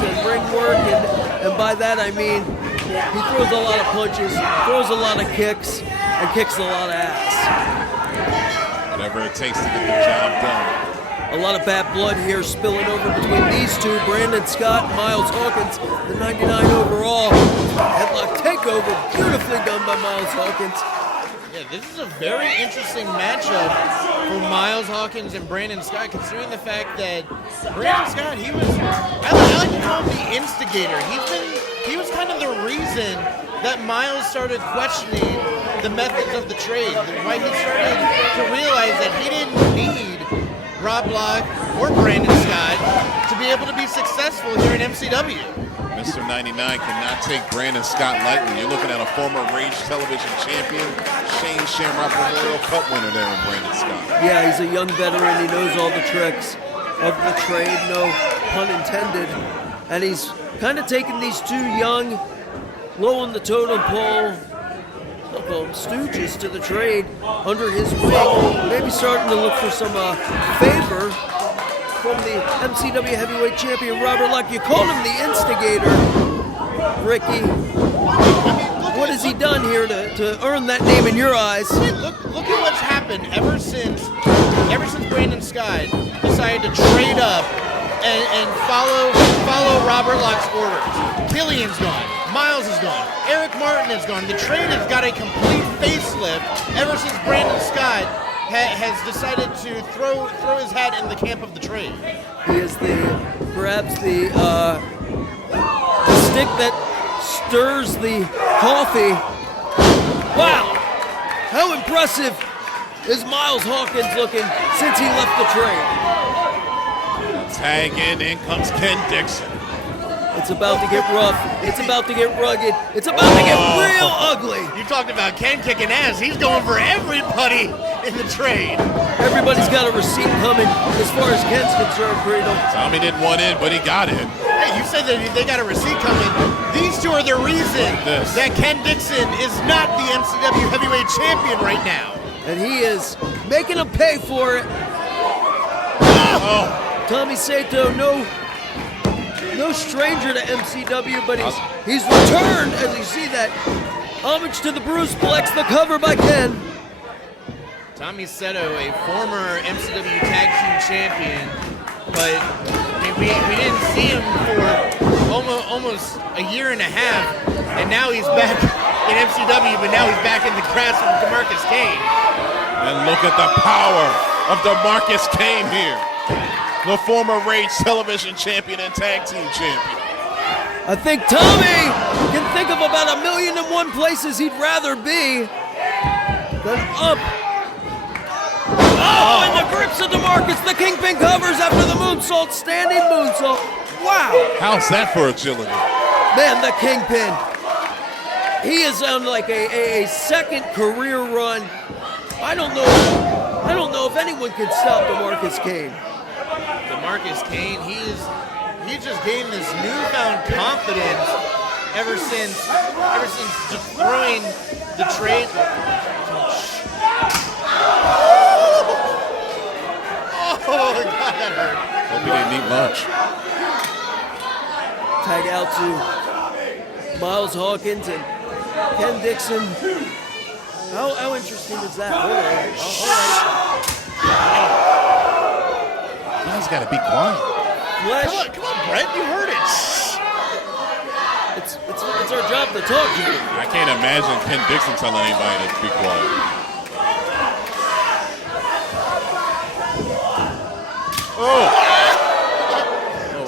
moves and ring work, and by that I mean he throws a lot of punches, throws a lot of kicks, and kicks a lot of ass. Whatever it takes to get the job done. A lot of bad blood here spilling over between these two, Brandon Scott and Myles Hawkins, the 99 overall. Headlock takeover, beautifully done by Myles Hawkins. Yeah, this is a very interesting matchup for Myles Hawkins and Brandon Scott, considering the fact that Brandon Scott, I like to call him the instigator. He was kind of the reason that Myles started questioning the methods of the trade, why he started to realize that he didn't need Rob Block or Brandon Scott to be able to be successful here in MCW. Mr. 99 cannot take Brandon Scott lightly. You're looking at a former Rage Television champion, Shane Shamrock Memorial Cup winner there in Brandon Scott. Yeah, he's a young veteran. He knows all the tricks of the trade, no pun intended. And he's kind of taking these two young, low on the totem pole, I'll call them stooges to the trade under his wing. Maybe starting to look for some favor from the MCW Heavyweight Champion, Robert Luck. You called him the instigator, Ricky. What has he done here to earn that name in your eyes? Look at what's happened ever since Brandon Scott decided to trade up and follow Robert Luck's orders. Killian's gone. Myles is gone. Eric Martin is gone. The trade has got a complete facelift ever since Brandon Scott has decided to throw his hat in the camp of the trade. He is perhaps the stick that stirs the coffee. Wow! How impressive is Myles Hawkins looking since he left the trade? Tag in comes Ken Dixon. It's about to get rough. It's about to get rugged. It's about to get real ugly. You talked about Ken kicking ass. He's going for everybody in the trade. Everybody's got a receipt coming as far as Ken's concerned, Credo. Tommy didn't want in, but he got in. Hey, you said that they got a receipt coming. These two are the reason that Ken Dixon is not the MCW Heavyweight Champion right now. And he is making them pay for it. Tommy Seto, no stranger to MCW, but he's returned, as you see that. Homage to the Bruce Plex, the cover by Ken. Tommy Seto, a former MCW Tag Team Champion, but we didn't see him for almost a year and a half, and now he's back in MCW, but now he's back in the grasp of Demarcus Kane. And look at the power of Demarcus Kane here. The former Rage Television Champion and Tag Team Champion. I think Tommy can think of about 1,000,001 places he'd rather be than up. Oh, in the grips of Demarcus, the Kingpin covers after the moonsault, standing moonsault. Wow. How's that for agility? Man, the Kingpin. He is on like a second career run. I don't know if anyone can stop Demarcus Kane. Demarcus Kane, he just gained this newfound confidence ever since destroying the trade. Oh, God, that hurt. Hope he didn't eat much. Tag out to Myles Hawkins and Ken Dixon. How interesting is that? All right. You guys gotta be quiet. Come on, Brett, you heard it. It's our job to talk to you. I can't imagine Ken Dixon telling anybody to be quiet.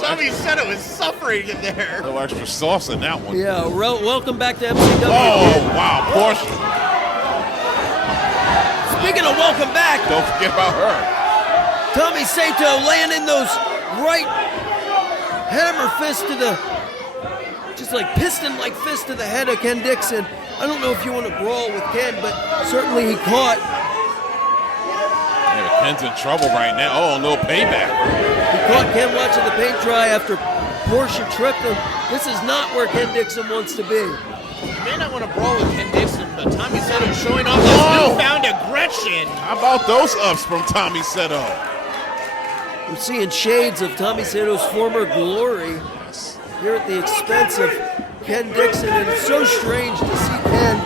Tommy Seto is suffering in there. No extra sauce in that one. Yeah, welcome back to MCW. Oh, wow, Portia. Speaking of welcome back, Don't forget about her. Tommy Seto laying in those right hammer fist to the, just like piston-like fist to the head of Ken Dixon. I don't know if you want to brawl with Ken, but certainly he caught. Yeah, but Ken's in trouble right now. Oh, a little payback. He caught Ken watching the paint dry after Portia tripped him. This is not where Ken Dixon wants to be. You may not want to brawl with Ken Dixon, but Tommy Seto showing off this newfound aggression. How about those ups from Tommy Seto? We're seeing shades of Tommy Seto's former glory. here at the expense of Ken Dixon, and it's so strange to see Ken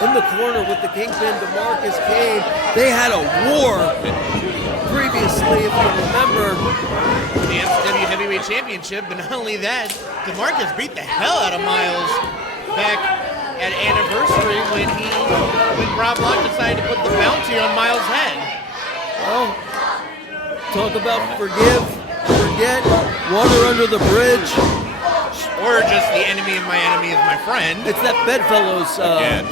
in the corner with the Kingpin, Demarcus Kane. They had a war previously, if you remember. The MCW Heavyweight Championship, but not only that, Demarcus beat the hell out of Myles back at Anniversary when Rob Lock decided to put the bounty on Myles' head. Well, talk about forgive, forget, water under the bridge. Or just the enemy of my enemy is my friend. It's that Bedfellows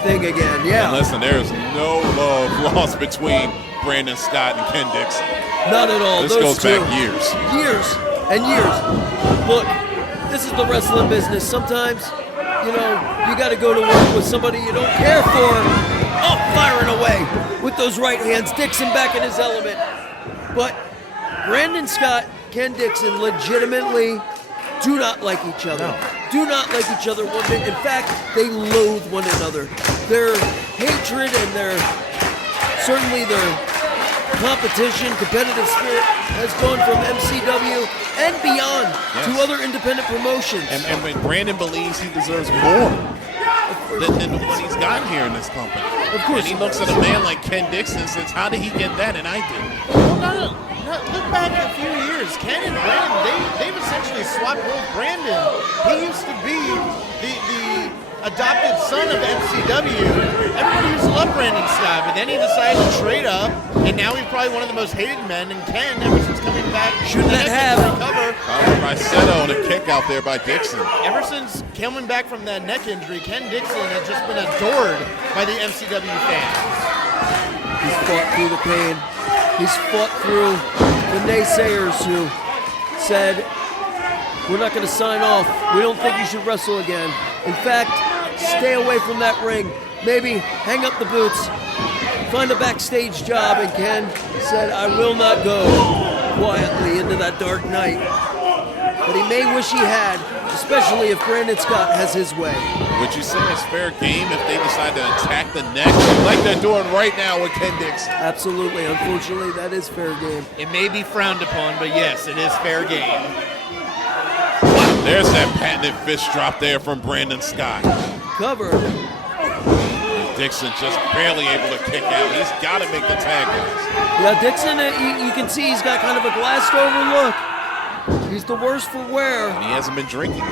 thing again, yeah. And listen, there's no love lost between Brandon Scott and Ken Dixon. Not at all. This Those goes two, back years. Years and years. Look, this is the wrestling business. Sometimes, you got to go to work with somebody you don't care for. Oh, firing away with those right hands. Dixon back in his element. But Brandon Scott, Ken Dixon legitimately do not like each other. No. Do not like each other one bit. In fact, they loathe one another. Their hatred and certainly their competition, competitive spirit has gone from MCW and beyond to other independent promotions. And when Brandon believes he deserves more than what he's gotten here in this company. Of course. And he looks at a man like Ken Dixon and says, how did he get that and I didn't? Well, look back a few years. Ken and Brandon, they've essentially swapped roles. Brandon, he used to be the adopted son of MCW. Everybody used to love Brandon Scott, but then he decided to trade up, and now he's probably one of the most hated men. And Ken, ever since coming back, Shouldn't that have Covered by Seto and a kick out there by Dixon. Ever since coming back from that neck injury, Ken Dixon has just been adored by the MCW fans. He's fought through the pain. He's fought through the naysayers who said, we're not going to sign off. We don't think you should wrestle again. In fact, stay away from that ring. Maybe hang up the boots, find a backstage job. And Ken said, I will not go quietly into that dark night. But he may wish he had, especially if Brandon Scott has his way. Would you say it's fair game if they decide to attack the neck like they're doing right now with Ken Dixon? Absolutely. Unfortunately, that is fair game. It may be frowned upon, but yes, it is fair game. There's that patented fist drop there from Brandon Scott. Cover. Dixon just barely able to kick out. He's got to make the tag, guys. Yeah, Dixon, you can see he's got kind of a glassed over look. He's the worse for wear. And he hasn't been drinking.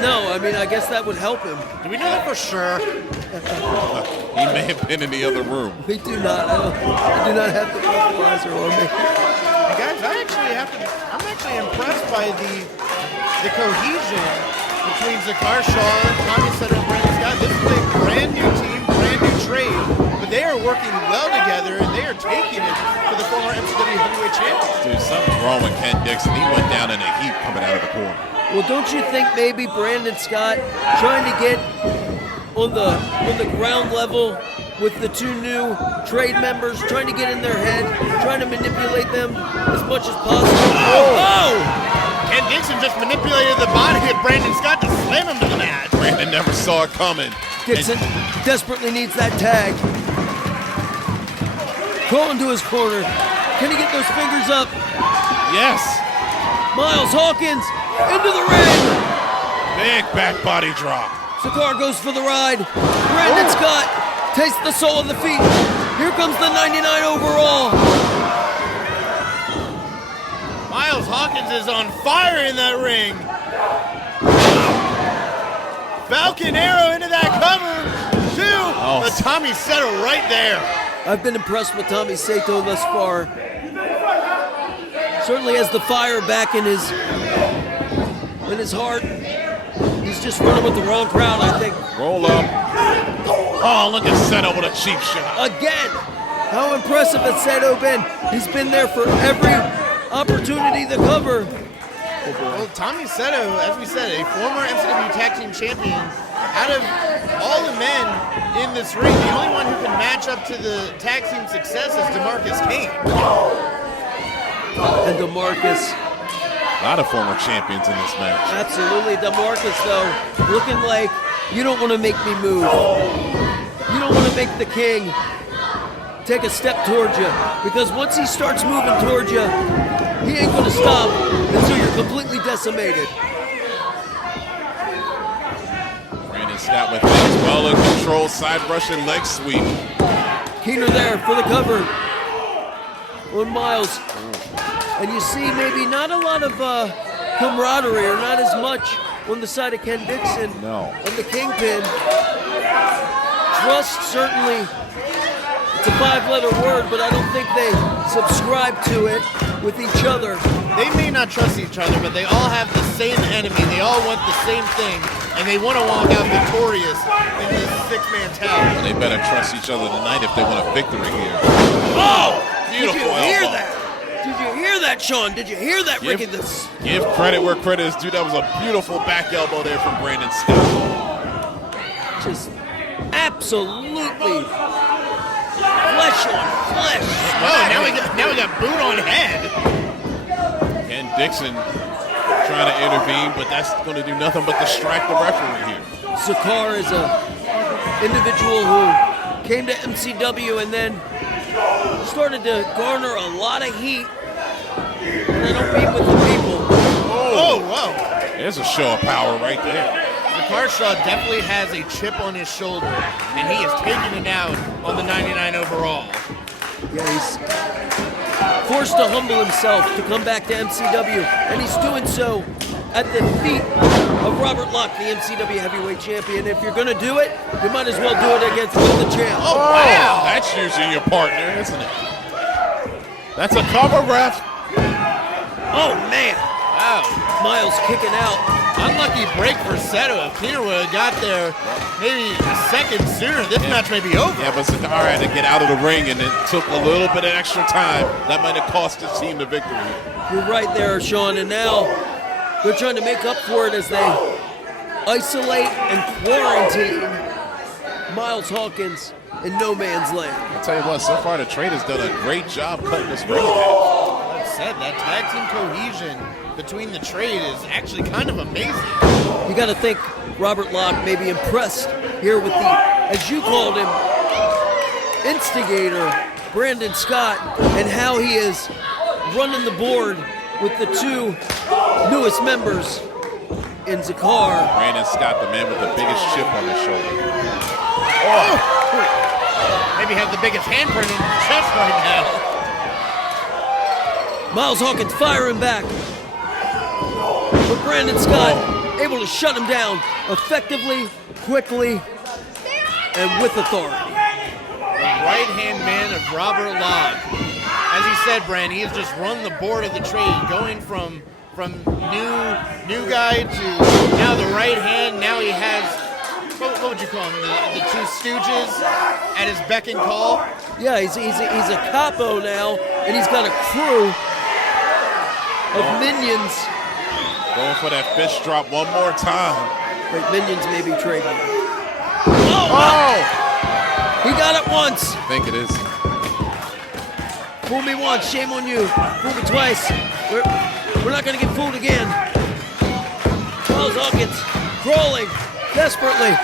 No, I mean, I guess that would help him. Do we know that for sure? He may have been in the other room. We do not. I do not have the breathalyzer on me. And guys, I'm actually impressed by the cohesion between Zakar Shah, Tommy Seto, and Brandon Scott. This is a brand new team, brand new trade, but they are working well together and they are taking it for the former MCW Heavyweight Champion. Dude, something's wrong with Ken Dixon. He went down in a heap coming out of the corner. Well, don't you think maybe Brandon Scott trying to get on the ground level with the two new trade members, trying to get in their head, trying to manipulate them as much as possible? Oh! Ken Dixon just manipulated the body of Brandon Scott to slam him to the mat. Brandon never saw it coming. Dixon desperately needs that tag. Crawling to his corner. Can he get those fingers up? Yes. Myles Hawkins into the ring. Big back body drop. Zakar goes for the ride. Brandon Scott tastes the sole of the feet. Here comes the 99 overall. Myles Hawkins is on fire in that ring. Falcon arrow into that cover. But Tommy Seto right there. I've been impressed with Tommy Seto thus far. Certainly has the fire back in his heart. He's just running with the wrong crowd, I think. Roll up. Oh, look at Seto with a cheap shot. Again. How impressive has Seto been? He's been there for every opportunity to cover. Well, Tommy Seto, as we said, a former MCW Tag Team Champion. Out of all the men in this ring, the only one who can match up to the tag team success is Demarcus Kane. And Demarcus. A lot of former champions in this match. Absolutely. Demarcus, though, looking like you don't want to make me move. You don't want to make the king take a step towards you, because once he starts moving towards you, he ain't going to stop until you're completely decimated. Brandon Scott with things well in control, side Russian leg sweep. Keener there for the cover on Myles. And you see maybe not a lot of camaraderie, or not as much on the side of Ken Dixon. No. And the Kingpin. Trust, certainly, it's a 5-letter word, but I don't think they subscribe to it with each other. They may not trust each other, but they all have the same enemy. They all want the same thing, and they want to walk out victorious in this 6-man tag. And they better trust each other tonight if they want a victory here. Oh! Beautiful Did you hear elbow. that? Did you hear that, Sean? Did you hear that, Ricky? Give credit where credit is due. That was a beautiful back elbow there from Brandon Scott. Just absolutely flesh on flesh. Oh, now we got boot on head. Ken Dixon trying to intervene, but that's going to do nothing but distract the referee here. Zakar is a individual who came to MCW and then started to garner a lot of heat. And they don't beat with the people. Oh, whoa. There's a show of power right there. Zakar Shah definitely has a chip on his shoulder, and he is taking it out on the 99 overall. Yeah, he's forced to humble himself to come back to MCW, and he's doing so at the feet of Robert Locke, the MCW heavyweight champion. If you're going to do it, you might as well do it against Will the Champ. Oh, wow. That's using your partner, isn't it? That's a cover, ref. Oh, man. Wow. Myles kicking out. Unlucky break for Seto. If Keener would have got there maybe a second sooner, this match may be over. Yeah, but Zakar had to get out of the ring, and it took a little bit of extra time. That might have cost his team the victory. You're right there, Sean, and now they're trying to make up for it as they isolate and quarantine Myles Hawkins in no man's land. I'll tell you what, so far the trade has done a great job cutting this ring in half. Like I said, that tag team cohesion between the trade is actually kind of amazing. You got to think Robert Locke may be impressed here with the, as you called him, instigator, Brandon Scott, and how he is running the board with the two newest members in Zakar. Brandon Scott, the man with the biggest chip on his shoulder. Oh. Maybe have the biggest handprint in his chest right now. Myles Hawkins firing back. But Brandon Scott able to shut him down effectively, quickly, and with authority. The right-hand man of Robert Locke. As he said, Brandon, he has just run the board of the trade, going from new guy to now the right hand. Now he has, what would you call him, the two stooges at his beck and call? Yeah, he's a capo now, and he's got a crew of minions. Going for that fist drop one more time. Wait, minions may be trademarked. Oh! He got it once. I think it is. Fool me once, shame on you. Fool me twice. We're not going to get fooled again. Myles Hawkins crawling desperately.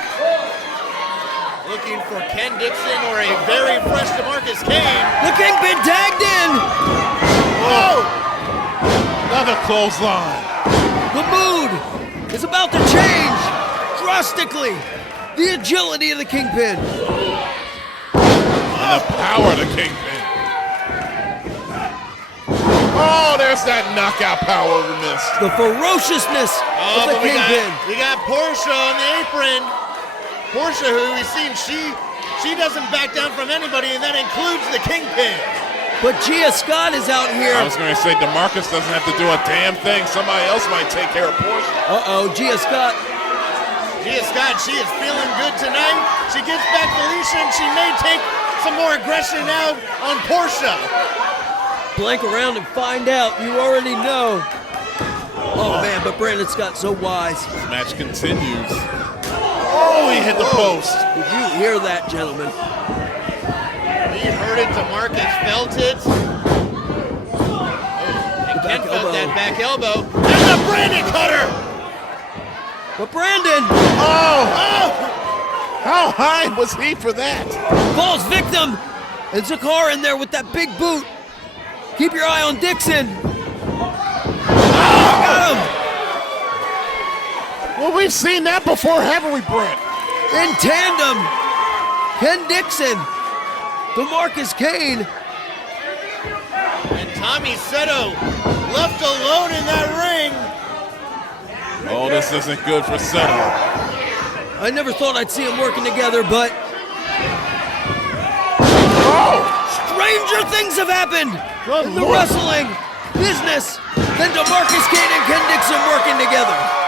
Looking for Ken Dixon or a very fresh Demarcus Kane. The Kingpin tagged in. Oh! Another clothesline. The mood is about to change drastically. The agility of the Kingpin. And the power of the Kingpin. Oh, there's that knockout power we missed. The ferociousness of the Kingpin. We got Portia on the apron. Portia, who we've seen, she doesn't back down from anybody, and that includes the Kingpin. But Gia Scott is out here. I was going to say, Demarcus doesn't have to do a damn thing. Somebody else might take care of Portia. Uh-oh, Gia Scott. Gia Scott, she is feeling good tonight. She gets back Felicia, and she may take some more aggression out on Portia. Blank around and find out. You already know. Oh, man, but Brandon Scott's so wise. This match continues. Oh, he hit the post. Did you hear that, gentlemen? He heard it, Demarcus felt it. And Ken felt that back elbow. There's a Brandon cutter! But Brandon How high was he for that? falls victim. And Zakar in there with that big boot. Keep your eye on Dixon. Got him. Well, we've seen that before, haven't we, Brent? In tandem, Ken Dixon, Demarcus Kane, and Tommy Seto left alone in that ring. Oh, this isn't good for Seto. I never thought I'd see them working together, but stranger things have happened in the wrestling business than Demarcus Kane and Ken Dixon working together.